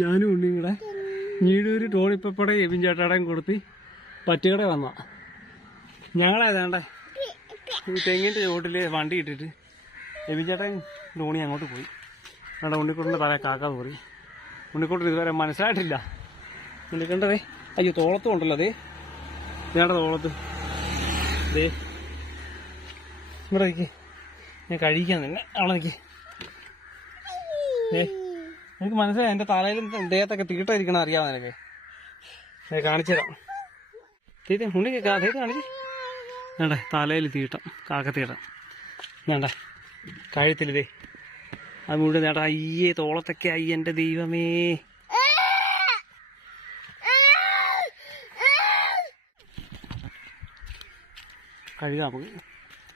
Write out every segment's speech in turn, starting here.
ഞാനും ഉണ്ണിയും കൂടെ ഞീടൂര് ടോണിപ്പപ്പടെ എബിൻ ചേട്ടാടേയും കൊടുത്ത് പറ്റുകട വന്ന ഞങ്ങളേതാണ്ടേ ഈ തെങ്ങിൻ്റെ ചോട്ടില് വണ്ടി ഇട്ടിട്ട് എബിൻ ചേട്ടൻ ടോണി അങ്ങോട്ട് പോയി. അവിടെ ഉണ്ണിക്കുട്ടൻ്റെ തല കാക്ക പോറി. ഉണ്ണിക്കുട്ടൻ ഇതുവരെ മനസ്സിലായിട്ടില്ല. ഉണ്ണിക്കണ്ടതേ അയ്യോ തോളത്തും ഉണ്ടല്ലോ അതേ ഞങ്ങളുടെ തോളത്ത് ദേ ഇവിടെ നിൽക്ക്. ഞാൻ കഴിക്കാൻ തന്നെ അവിടെ നിൽക്ക്. എനിക്ക് മനസ്സിലായി എൻ്റെ തലയിലും ദേഹത്തൊക്കെ തീട്ടായിരിക്കണം അറിയാമോ നിനക്ക്? കാണിച്ചു തരാം. തീറ്റ ഉണ്ണി തീറ്റ കാണിച്ച് വേണ്ടേ തലയിൽ തീട്ടം കാക്കത്തീട്ടം വേണ്ടേ കഴുത്തിലിതേ അത് മുഴുവൻ നേട്ടാ. അയ്യേ തോളത്തൊക്കെ അയ്യ എൻ്റെ ദൈവമേ. കഴുകാം നമുക്ക്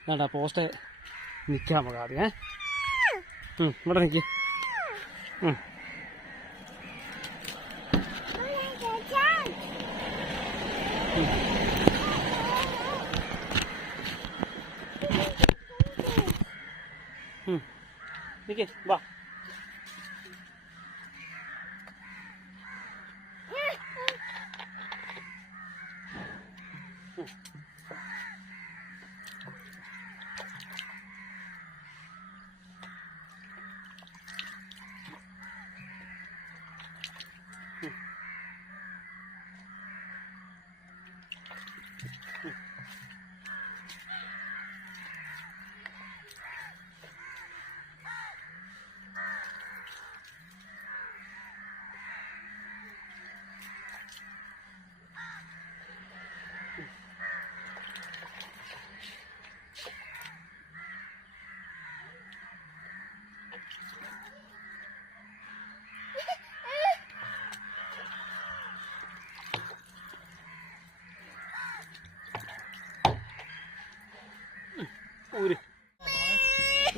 വേണ്ട പോസ്റ്റ് നിൽക്കാം നമുക്ക് ആദ്യം. ഇവിടെ നിൽക്ക്. നിൽക്ക് വാ.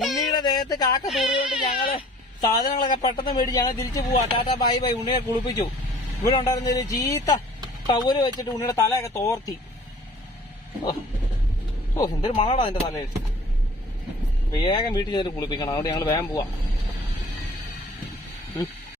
ഉണ്ണിയുടെ ദേഹത്ത് കാക്ക തൂറിയോണ്ട് ഞങ്ങള് സാധനങ്ങളൊക്കെ പെട്ടെന്ന് മേടിച്ച് ഞങ്ങൾ തിരിച്ചു പോവാ. Tata bye bye. ഉണ്ണിയെ കുളിപ്പിച്ചു. ഇവിടെ ഉണ്ടായിരുന്ന ഒരു ചീത്ത ടവല് വെച്ചിട്ട് ഉണ്ണിയുടെ തലയൊക്കെ തോർത്തി. എന്തൊരു മണടാ അതിന്റെ തലയിൽ. വേഗം വീട്ടിൽ ചെന്നിട്ട് കുളിപ്പിക്കണം. അതുകൊണ്ട് ഞങ്ങൾ വേഗം പോവാ.